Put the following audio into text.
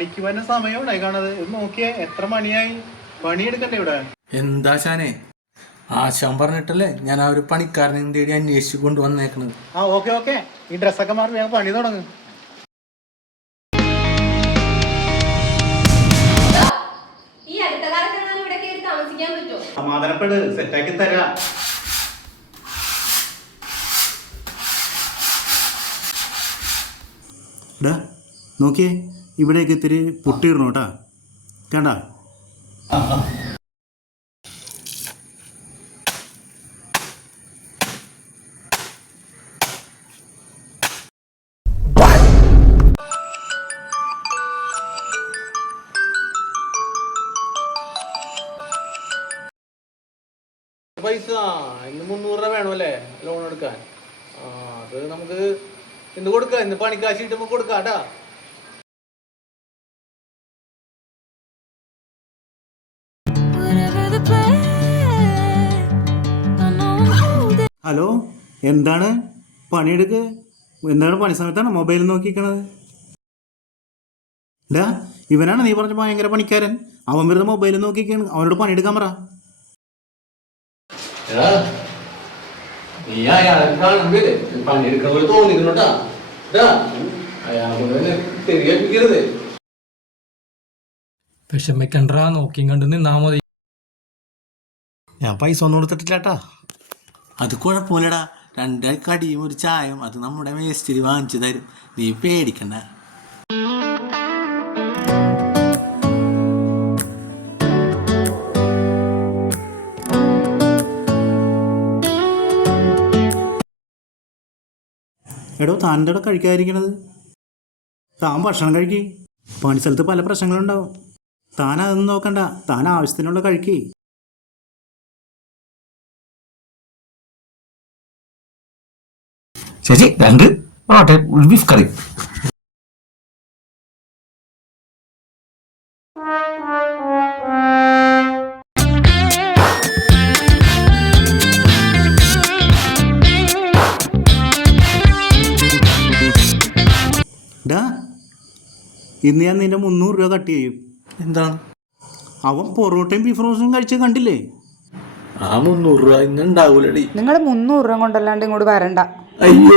പണിക്ക് വന്ന സമയമാണ് കാണത്. നോക്കിയേ എത്ര മണിയായി, പണിയെടുക്കണ്ടേ ഇവിടെ? എന്താ ശാനെ, ആശാൻ പറഞ്ഞിട്ടല്ലേ ഞാൻ ആ ഒരു പണിക്കാരനെ തേടി അന്വേഷിച്ചു കൊണ്ടുവന്നേക്കണത്. ആ ഓക്കെ ഓക്കെ, ഈ ഡ്രസ്സൊക്കെ മാറി വേഗം പണി തുടങ്ങും. സമാധാനപ്പെട്, സെറ്റാക്കി തരാ. നോക്കിയേ, ഇവിടേക്ക് ഇത്തിരി പൊട്ടിയിടണം കേട്ടാ, കണ്ട? പൈസ ഇന്ന് 300 രൂപ വേണമല്ലേ ലോൺ എടുക്കാൻ? അത് നമുക്ക് ഇന്ന് കൊടുക്കാം, ഇന്ന് പണിക്കാശ് കിട്ടുമ്പോ കൊടുക്കാട്ടാ. ഹലോ, എന്താണ് പണിയെടുക്ക്? എന്താണ് പണി സമയത്താണ് മൊബൈൽ നോക്കിക്കണത്? ഡാ, ഇവനാണ് നീ പറഞ്ഞ ഭയങ്കര പണിക്കാരൻ. അവൻ വെറുതെ മൊബൈൽ നോക്കിക്കാണ്. അവനോട് പണിയെടുക്കാൻ പറ. വിഷമിക്കണ്ടാ, നോക്കിയും കണ്ടു നിന്നാ മതി. ഞാൻ പൈസ ഒന്നും കൊടുത്തിട്ടില്ലാട്ടാ. അത് കുഴപ്പമില്ലടാ, 2 കടിയും ഒരു ചായയും അത് നമ്മുടെ മേസ്തിരി വാങ്ങിച്ചു തരും, നീ പേടിക്കണ്ട. എടോ, താൻ എന്താ കഴിക്കാതിരിക്കണത്? താൻ ഭക്ഷണം കഴിക്കേ. പണി സ്ഥലത്ത് പല പ്രശ്നങ്ങളുണ്ടാവും. താൻ അതൊന്നും നോക്കണ്ട, താൻ ആവശ്യത്തിനുള്ള കഴിക്കേ. ചേച്ചി 2 പൊറോട്ട ബീഫ് കറി. ഡാ, ഇന്ന് ഞാൻ നിന്റെ 300 രൂപ കട്ട് ചെയ്യും. എന്താണ്? അവൻ പൊറോട്ടയും ബീഫ് റോസ്റ്റും കഴിച്ച് കണ്ടില്ലേ? ആ 300 രൂപ ഇന്ന് ഉണ്ടാവൂലടി. നിങ്ങൾ 300 രൂപ കൊണ്ടല്ലാണ്ട് ഇങ്ങോട്ട് വരണ്ട. അയ്യോ.